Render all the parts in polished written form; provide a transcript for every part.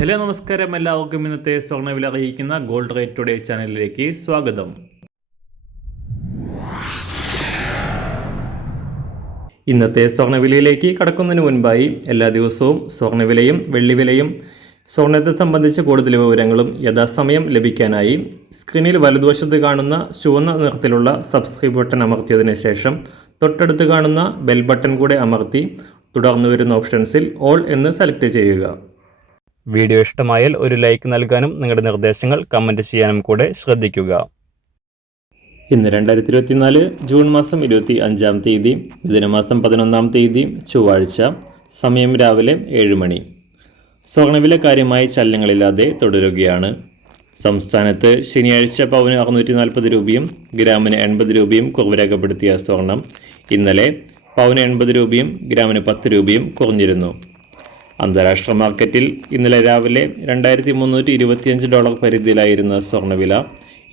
Hello നമസ്കാരം, എല്ലാവർക്കും ഇന്നത്തെ സ്വർണ്ണവില അറിയിക്കുന്ന ഗോൾഡ് റേറ്റ് ടുഡേ ചാനലിലേക്ക് സ്വാഗതം. ഇന്നത്തെ സ്വർണ്ണവിലയിലേക്ക് കടക്കുന്നതിന് മുൻപായി എല്ലാ ദിവസവും സ്വർണ്ണവിലയും വെള്ളിവിലയും സ്വർണ്ണത്തെ സംബന്ധിച്ച കൂടുതൽ വിവരങ്ങളും യഥാസമയം ലഭിക്കാനായി സ്ക്രീനിൽ വലതുവശത്ത് കാണുന്ന ചുവന്ന നിറത്തിലുള്ള സബ്സ്ക്രൈബ് ബട്ടൺ അമർത്തിയതിനു ശേഷം തൊട്ടടുത്ത് കാണുന്ന ബെൽ ബട്ടൺ കൂടെ അമർത്തി തുടർന്ന് വരുന്ന ഓപ്ഷൻസിൽ ഓൾ എന്ന് സെലക്ട് ചെയ്യുക. വീഡിയോ ഇഷ്ടമായാൽ ഒരു ലൈക്ക് നൽകാനും നിങ്ങളുടെ നിർദ്ദേശങ്ങൾ കമൻറ്റ് ചെയ്യാനും കൂടെ ശ്രദ്ധിക്കുക. ഇന്ന് 2024 ജൂൺ മാസം 25-ാം തീയതി, മിഥുനമാസം 11-ാം തീയതി, ചൊവ്വാഴ്ച. സമയം രാവിലെ 7 മണി. സ്വർണ്ണവില കാര്യമായ ചലനങ്ങളില്ലാതെ തുടരുകയാണ്. സംസ്ഥാനത്ത് ശനിയാഴ്ച പവന് 640 രൂപയും ഗ്രാമിന് 80 രൂപയും കുറവ് രേഖപ്പെടുത്തിയ സ്വർണം ഇന്നലെ പവന് 80 രൂപയും ഗ്രാമിന് 10 രൂപയും കുറഞ്ഞിരുന്നു. അന്താരാഷ്ട്ര മാർക്കറ്റിൽ ഇന്നലെ രാവിലെ $2325 പരിധിയിലായിരുന്ന സ്വർണ്ണവില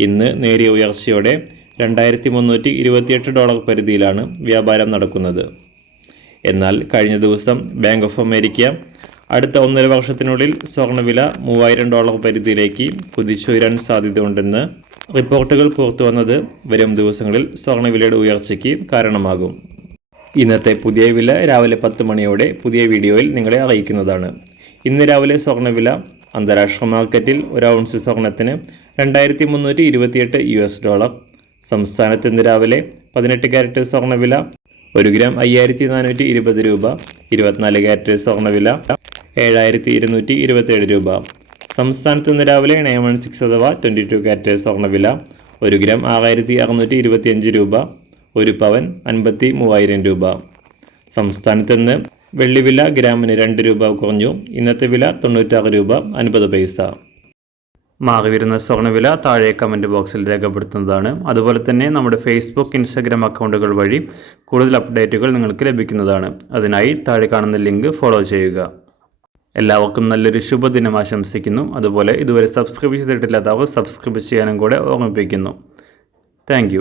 ഇന്ന് നേരിയ ഉയർച്ചയോടെ $2328 പരിധിയിലാണ് വ്യാപാരം നടക്കുന്നത്. എന്നാൽ കഴിഞ്ഞ ദിവസം ബാങ്ക് ഓഫ് അമേരിക്ക അടുത്ത 1.5 വർഷത്തിനുള്ളിൽ സ്വർണ്ണവില $3000 പരിധിയിലേക്ക് കുതിച്ചുയരാൻ സാധ്യതയുണ്ടെന്ന് റിപ്പോർട്ടുകൾ പുറത്തുവന്നത് വരും ദിവസങ്ങളിൽ സ്വർണ്ണവിലയുടെ ഉയർച്ചയ്ക്ക് കാരണമാകും. ഇന്നത്തെ പുതിയ വില രാവിലെ 10 മണിയോടെ പുതിയ വീഡിയോയിൽ നിങ്ങളെ അറിയിക്കുന്നതാണ്. ഇന്ന് രാവിലെ സ്വർണ്ണവില അന്താരാഷ്ട്ര മാർക്കറ്റിൽ ഒരു ഔൺസ് സ്വർണ്ണത്തിന് $2328. സംസ്ഥാനത്ത് ഇന്ന് രാവിലെ 18 ക്യാരറ്റ് സ്വർണ്ണവില 1 ഗ്രാം 5420 രൂപ. 24 ക്യാരറ്റ് സ്വർണ്ണവില 7227 രൂപ. സംസ്ഥാനത്ത് ഇന്ന് രാവിലെ 916 അഥവാ 22 ക്യാരറ്റ് സ്വർണ്ണവില 1 ഗ്രാം 6625 രൂപ. 1 പവൻ 53,000 രൂപ. സംസ്ഥാനത്ത് ഇന്ന് വെള്ളിവില ഗ്രാമിന് 2 രൂപ കുറഞ്ഞു. ഇന്നത്തെ വില 96 രൂപ 50 പൈസ. മാറി വരുന്ന സ്വർണ്ണവില താഴെ കമൻറ്റ് ബോക്സിൽ രേഖപ്പെടുത്തുന്നതാണ്. അതുപോലെ തന്നെ നമ്മുടെ ഫേസ്ബുക്ക്, ഇൻസ്റ്റാഗ്രാം അക്കൗണ്ടുകൾ വഴി കൂടുതൽ അപ്ഡേറ്റുകൾ നിങ്ങൾക്ക് ലഭിക്കുന്നതാണ്. അതിനായി താഴെ കാണുന്ന ലിങ്ക് ഫോളോ ചെയ്യുക. എല്ലാവർക്കും നല്ലൊരു ശുഭദിനം ആശംസിക്കുന്നു. അതുപോലെ ഇതുവരെ സബ്സ്ക്രൈബ് ചെയ്തിട്ടില്ലാത്തവർ സബ്സ്ക്രൈബ് ചെയ്യാനും കൂടെ ഓർമ്മിപ്പിക്കുന്നു. താങ്ക്